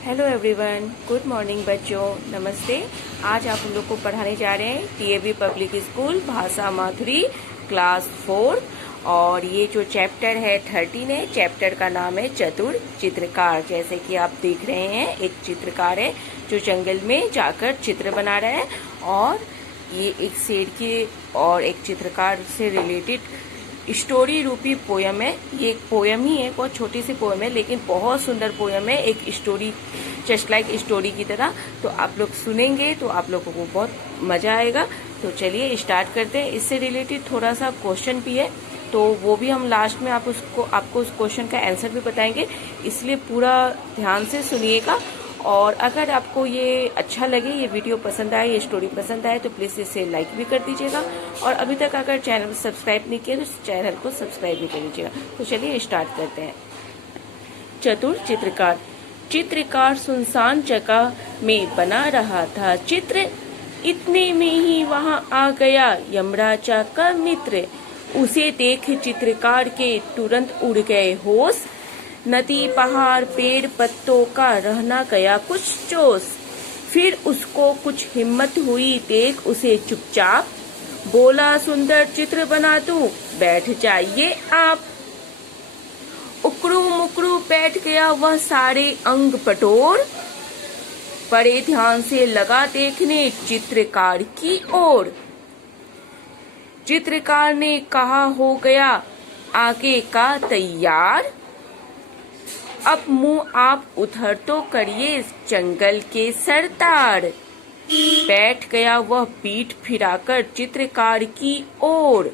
Hello everyone, good morning बच्चों, नमस्ते। आज आप हम लोग को पढ़ाने जा रहे हैं टीएवी पब्लिक स्कूल भाषा माधुरी क्लास 4। और ये जो चैप्टर है 13 है। चैप्टर का नाम है चतुर चित्रकार। जैसे कि आप देख रहे हैं, एक चित्रकार है जो जंगल में जाकर चित्र बना रहा है। और ये एक शेर के और एक चित्रकार से रिलेटेड स्टोरी रूपी पोयम है। ये एक पोयम ही है, बहुत छोटी सी पोयम है, लेकिन बहुत सुंदर पोयम है, एक स्टोरी, जस्ट लाइक स्टोरी की तरह। तो आप लोग सुनेंगे तो आप लोगों को बहुत मजा आएगा। तो चलिए स्टार्ट करते हैं। इससे रिलेटेड थोड़ा सा क्वेश्चन भी है, तो वो भी हम लास्ट में आपको उस क्वेश्चन का आंसर भी बताएंगे, इसलिए पूरा ध्यान से सुनिएगा। और अगर आपको ये अच्छा लगे, ये वीडियो पसंद आए, ये स्टोरी पसंद आए, तो प्लीज इसे लाइक भी कर दीजिएगा। और अभी तक अगर चैनल सब्सक्राइब नहीं किया तो चैनल को सब्सक्राइब भी कर दीजिएगा। तो चलिए स्टार्ट करते हैं। चतुर चित्रकार। चित्रकार सुनसान जगह में बना रहा था चित्र, इतने में ही वहां आ गया यमराजा का मित्र। उसे देख चित्रकार के तुरंत उड़ गए होश, नदी पहाड़ पेड़ पत्तों का रहना गया कुछ जोश। फिर उसको कुछ हिम्मत हुई, देख उसे चुपचाप बोला, सुंदर चित्र बना दूं, बैठ जाइए आप। उकड़ू मुकड़ू बैठ गया वह सारे अंग पटोर, बड़े ध्यान से लगा देखने चित्रकार की ओर। चित्रकार ने कहा, हो गया आगे का तैयार, अब मुंह आप उधर तो करिए जंगल के सरदार। बैठ गया वह पीठ फिराकर चित्रकार की ओर,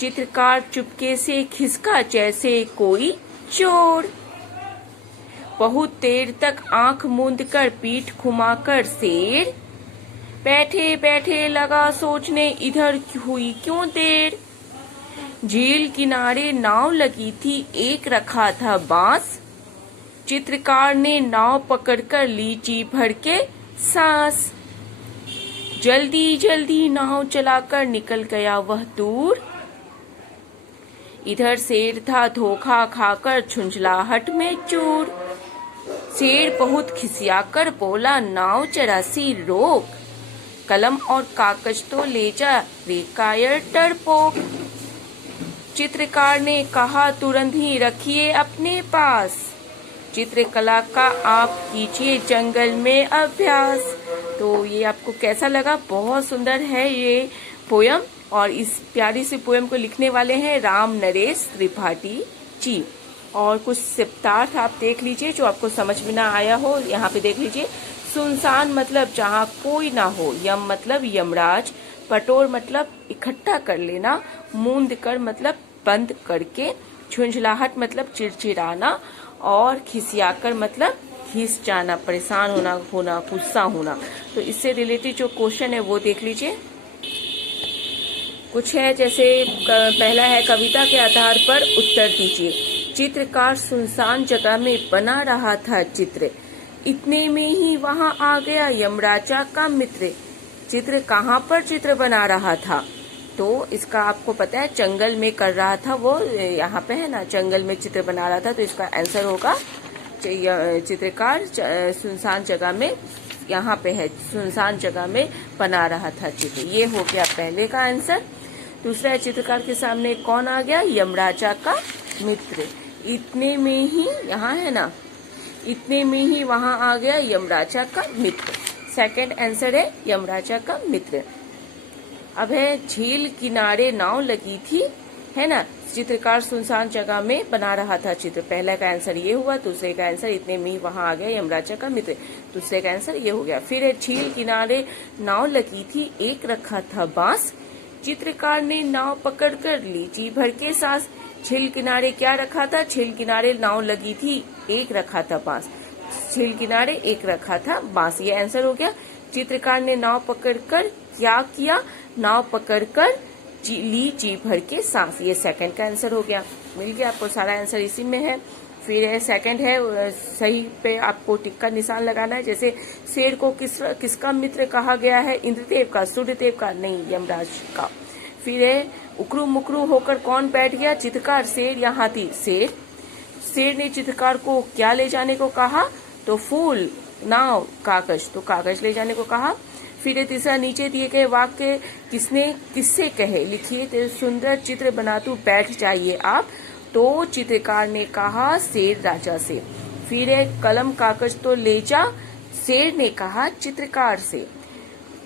चित्रकार चुपके से खिसका जैसे कोई चोर। बहुत देर तक आंख मूंद कर पीठ घुमाकर शेर, बैठे बैठे लगा सोचने इधर हुई क्यों देर। झील किनारे नाव लगी थी, एक रखा था बांस, चित्रकार ने नाव पकड़कर ली जी भर के सांस। जल्दी जल्दी नाव चलाकर निकल गया वह दूर, इधर शेर था धोखा खाकर झुंझलाहट में चूर। शेर बहुत खिसियाकर बोला, नाव जरा सी रोक, कलम और कागज तो ले जा रे कायर डरपोक। चित्रकार ने कहा, तुरंत ही रखिए अपने पास, चित्रकला का आप कीजिए जंगल में अभ्यास। तो ये आपको कैसा लगा? बहुत सुंदर है ये पोयम। और इस प्यारी सी पोयम को लिखने वाले हैं राम नरेश त्रिपाठी जी। और कुछ सिप्तार्थ आप देख लीजिए जो आपको समझ में ना आया हो, यहाँ पे देख लीजिए। सुनसान मतलब जहाँ कोई ना हो, यम मतलब यमराज, पटोर मतलब इकट्ठा कर लेना, मूंद कर मतलब बंद करके, झुंझलाहट मतलब चिड़चिड़ाना, और खिसियाकर मतलब खिस जाना, परेशान होना, गुस्सा होना। तो इससे रिलेटेड जो क्वेश्चन है वो देख लीजिए। कुछ है जैसे पहला है, कविता के आधार पर उत्तर दीजिए। चित्रकार सुनसान जगह में बना रहा था चित्र, इतने में ही वहां आ गया यमराजा का मित्र। चित्र कहाँ पर चित्र बना रहा था? तो इसका आपको पता है, जंगल में कर रहा था वो, यहाँ पे है ना, जंगल में चित्र बना रहा था। तो इसका आंसर होगा चित्रकार सुनसान जगह में, यहाँ पे है सुनसान जगह में बना रहा था चित्र। ये हो गया पहले का आंसर। दूसरा है, चित्रकार के सामने कौन आ गया? यमराजा का मित्र। इतने में ही, यहाँ है ना, इतने में ही वहां आ गया यमराजा का मित्र। सेकंड आंसर है यमराजा का मित्र। अब है, झील किनारे नाव लगी थी, है ना, चित्रकार सुनसान जगह में बना रहा था चित्र। पहला का आंसर ये हुआ। दूसरे का आंसर इतने में वहां आ गया यमराजा का मित्र, दूसरे का आंसर ये हो गया। फिर है, झील किनारे नाव लगी थी, एक रखा था बांस, चित्रकार ने नाव पकड़कर ली जी भर के सांस। झील किनारे क्या रखा था? झील किनारे नाव लगी थी, एक रखा था बांस, झील किनारे एक रखा था बांस, ये आंसर हो गया। चित्रकार ने नाव पकड़कर क्या किया? नाव पकड़कर ली जी भर के सांस, ये सेकंड का आंसर हो गया। मिल गया आपको सारा आंसर, इसी में है। फिर है सेकंड है, सही पे आपको टिक का निशान लगाना है। जैसे शेर को किसका मित्र कहा गया है? इंद्रदेव का, सूर्यदेव का नहीं, यमराज का। फिर है, उकड़ू मुकड़ू होकर कौन बैठ गया? चित्रकार, शेर या हाथी? शेर ने चित्रकार को क्या ले जाने को कहा? तो फूल, नाव, कागज, तो कागज ले जाने को कहा। फिर तीसरा, नीचे दिए गए वाक्य किसने किससे कहे, लिखिए। तो सुंदर चित्र बना तू बैठ जाइए आप, तो चित्रकार ने कहा शेर राजा से। फिर कलम कागज तो ले जा, शेर ने कहा चित्रकार से।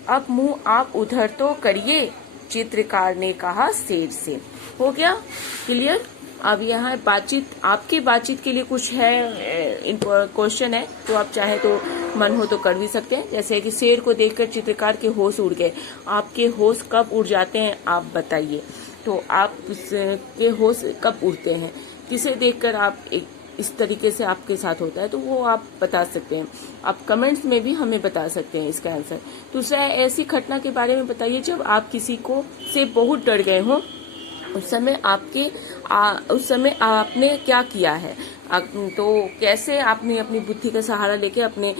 अब मुंह आप उधर तो करिए, चित्रकार ने कहा शेर से। हो गया क्लियर। अब यहाँ बातचीत, आपकी बातचीत के लिए कुछ है क्वेश्चन है, तो आप चाहे तो मन हो तो कर भी सकते हैं। जैसे कि शेर को देखकर चित्रकार के होश उड़ गए। आपके होश कब उड़ जाते हैं आप बताइए। तो आप के होश कब उड़ते हैं, किसे देखकर आप इस तरीके से आपके साथ होता है, तो वो आप बता सकते हैं। आप कमेंट्स में भी हमें बता सकते हैं इसका आंसर। दूसरा है, ऐसी घटना के बारे में बताइए जब आप किसी को से बहुत डर गए हो, उस समय आपने क्या किया है। तो कैसे आपने अपनी बुद्धि का सहारा लेके अपने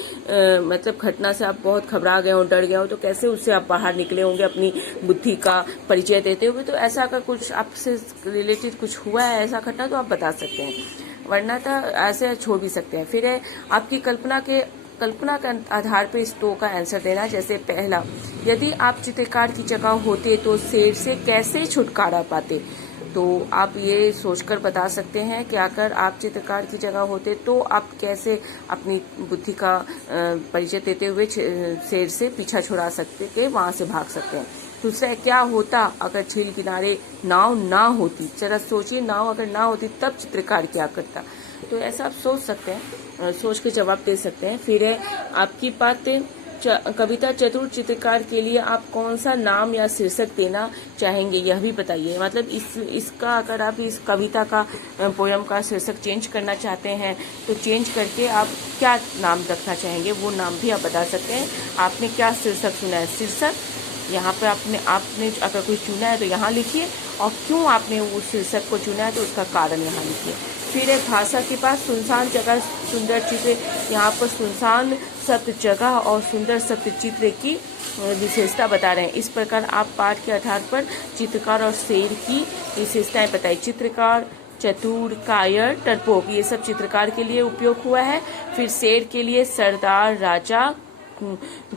मतलब घटना से आप बहुत घबरा गए हो, डर गए हो, तो कैसे उससे आप बाहर निकले होंगे अपनी बुद्धि का परिचय देते हुए। तो ऐसा अगर कुछ आपसे रिलेटेड कुछ हुआ है ऐसा घटना, तो आप बता सकते हैं, वरना तो ऐसे छोड़ भी सकते हैं। फिर है आपकी कल्पना के आधार पर इस दो का आंसर देना। जैसे पहला, यदि आप चित्रकार की जगह होते तो शेर से कैसे छुटकारा पाते। तो आप ये सोचकर बता सकते हैं कि अगर आप चित्रकार की जगह होते तो आप कैसे अपनी बुद्धि का परिचय देते हुए शेर से पीछा छुड़ा सकते के वहां से भाग सकते हैं। दूसरा, क्या होता अगर झील किनारे नाव ना होती। जरा सोचिए, नाव अगर ना होती तब चित्रकार क्या करता। तो ऐसा आप सोच सकते हैं, सोच के जवाब दे सकते हैं। फिर है आपकी बातें, कविता चतुर चित्रकार के लिए आप कौन सा नाम या शीर्षक देना चाहेंगे, यह भी बताइए। मतलब इसका अगर आप इस कविता का पोयम का शीर्षक चेंज करना चाहते हैं तो चेंज करके आप क्या नाम रखना चाहेंगे, वो नाम भी आप बता सकते हैं। आपने क्या शीर्षक चुना है, शीर्षक यहाँ पे आपने अगर कुछ चुना है तो यहाँ लिखिए, और क्यों आपने उस शीर्षक को चुना है तो उसका कारण यहाँ लिखिए। फिर एक भाषा के पास सुनसान जगह सुंदर चित्र, यहाँ पर सुनसान शब्द जगह और सुंदर शब्द चित्र की विशेषता बता रहे हैं। इस प्रकार आप पाठ के आधार पर चित्रकार और शेर की विशेषताएं बताई। चित्रकार, चतुर, कायर, डरपोक, ये सब चित्रकार के लिए उपयोग हुआ है। फिर शेर के लिए सरदार, राजा,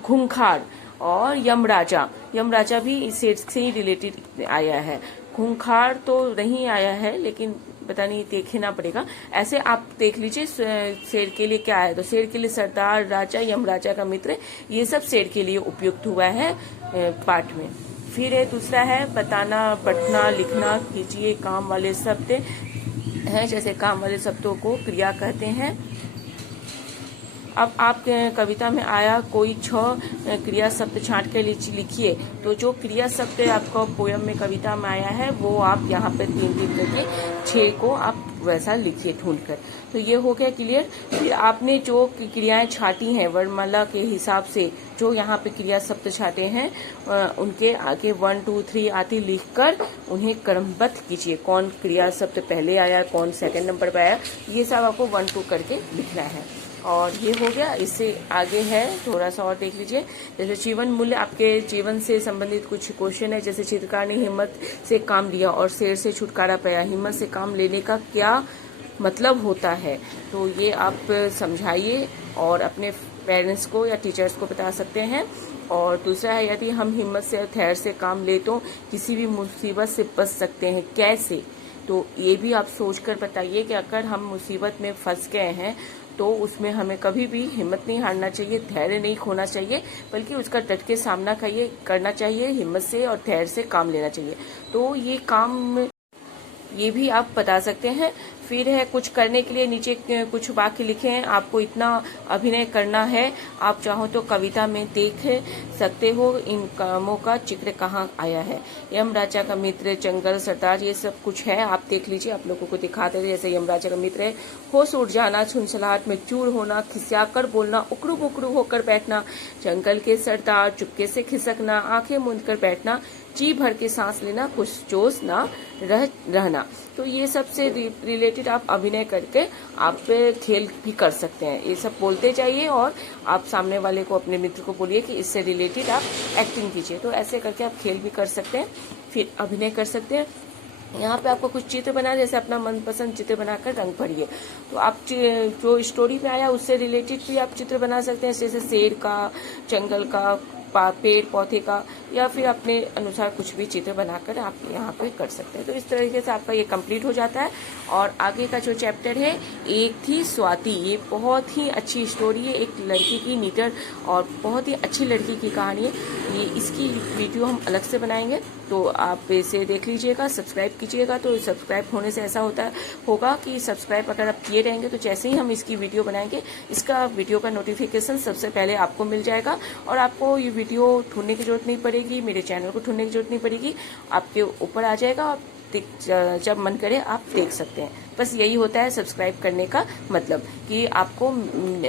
खूंखार और यमराजा भी शेर से ही रिलेटेड आया है। खूंखार तो नहीं आया है, लेकिन पता नहीं, देखना पड़ेगा। ऐसे आप देख लीजिए शेर के लिए क्या है। तो शेर के लिए सरदार, राजा, यमराजा का मित्र, ये सब शेर के लिए उपयुक्त हुआ है पाठ में। फिर दूसरा है बताना, पढ़ना, लिखना कीजिए काम वाले शब्द हैं। जैसे काम वाले शब्दों को क्रिया कहते हैं। अब आप कविता में आया कोई 6 क्रिया शब्द छांट के लिखिए। तो जो क्रिया शब्द आपका पोयम में कविता में आया है वो आप यहाँ पे 3 करके 6 को आप वैसा लिखिए ढूंढकर। तो ये हो गया क्लियर। फिर आपने जो क्रियाएं छाटी हैं वर्णमाला के हिसाब से, जो यहाँ पे क्रिया शब्द छाटे हैं उनके आगे 1 2 3 आदि लिखकर उन्हें क्रमबद्ध कीजिए। कौन क्रिया शब्द पहले आया, कौन सेकंड नंबर पर आया, ये सब आपको 1 2 करके लिखना है। और ये हो गया। इससे आगे है थोड़ा सा और देख लीजिए। जैसे जीवन मूल्य, आपके जीवन से संबंधित कुछ क्वेश्चन है। जैसे चित्रकार ने हिम्मत से काम लिया और शेर से छुटकारा पाया। हिम्मत से काम लेने का क्या मतलब होता है, तो ये आप समझाइए और अपने पेरेंट्स को या टीचर्स को बता सकते हैं। और दूसरा है, यदि हम हिम्मत से और धैर्य से काम ले तो किसी भी मुसीबत से बच सकते हैं, कैसे। तो ये भी आप सोचकर बताइए कि अगर हम मुसीबत में फंस गए हैं तो उसमें हमें कभी भी हिम्मत नहीं हारना चाहिए, धैर्य नहीं खोना चाहिए, बल्कि उसका डट के सामना करना चाहिए, हिम्मत से और धैर्य से काम लेना चाहिए। तो ये भी आप बता सकते हैं। फिर है कुछ करने के लिए नीचे कुछ वाक्य लिखे हैं। आपको इतना अभिनय करना है, आप चाहो तो कविता में देख सकते हो इन कामों का चित्र कहाँ आया है। यमराजा का मित्र, जंगल, सरदार, ये सब कुछ है, आप देख लीजिए। आप लोगों को दिखाते थे। जैसे यमराजा का मित्र है, होश उड़ जाना, झुंझलाहट में चूर होना, खिसियाकर बोलना, उकड़ू बुकड़ू होकर बैठना। जंगल के सरदार, चुपके से खिसकना, आंखें मूंद कर बैठना, जी भर के सांस लेना, कुछ जोश ना रहना। तो ये सब से रिलेटेड आप अभिनय करके आप खेल भी कर सकते हैं। ये सब बोलते जाइए और आप सामने वाले को, अपने मित्र को बोलिए कि इससे रिलेटेड आप एक्टिंग कीजिए। तो ऐसे करके आप खेल भी कर सकते हैं, फिर अभिनय कर सकते हैं। यहाँ पे आपको कुछ चित्र बनाना, जैसे अपना मनपसंद चित्र बनाकर रंग भरिए। तो आप जो स्टोरी में आया उससे रिलेटेड भी आप चित्र बना सकते हैं, जैसे शेर का, जंगल का, पेड़ पौधे का, या फिर अपने अनुसार कुछ भी चित्र बनाकर आप यहाँ पे कर सकते हैं। तो इस तरीके से आपका ये कंप्लीट हो जाता है। और आगे का जो चैप्टर है, एक थी स्वाति, ये बहुत ही अच्छी स्टोरी है, एक लड़की की नीटर और बहुत ही अच्छी लड़की की कहानी है। ये इसकी वीडियो हम अलग से बनाएंगे, तो आप इसे देख लीजिएगा, सब्सक्राइब कीजिएगा। तो सब्सक्राइब होने से ऐसा होगा कि सब्सक्राइब अगर आप किए रहेंगे तो जैसे ही हम इसकी वीडियो बनाएंगे, इसका वीडियो का नोटिफिकेशन सबसे पहले आपको मिल जाएगा और आपको ये वीडियो ढूंढने की जरूरत नहीं पड़ेगी, मेरे चैनल को ढूंढने की जरूरत नहीं पड़ेगी, आपके ऊपर आ जाएगा। आप जब मन करे आप देख सकते हैं। बस यही होता है सब्सक्राइब करने का मतलब, कि आपको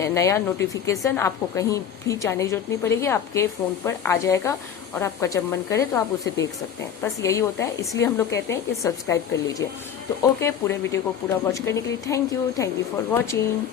नया नोटिफिकेशन आपको कहीं भी जाने की जरूरत नहीं पड़ेगी, आपके फ़ोन पर आ जाएगा और आपका जब मन करे तो आप उसे देख सकते हैं। बस यही होता है, इसलिए हम लोग कहते हैं कि सब्सक्राइब कर लीजिए। तो ओके, पूरे वीडियो को पूरा वॉच करने के लिए थैंक यू फॉर वॉचिंग।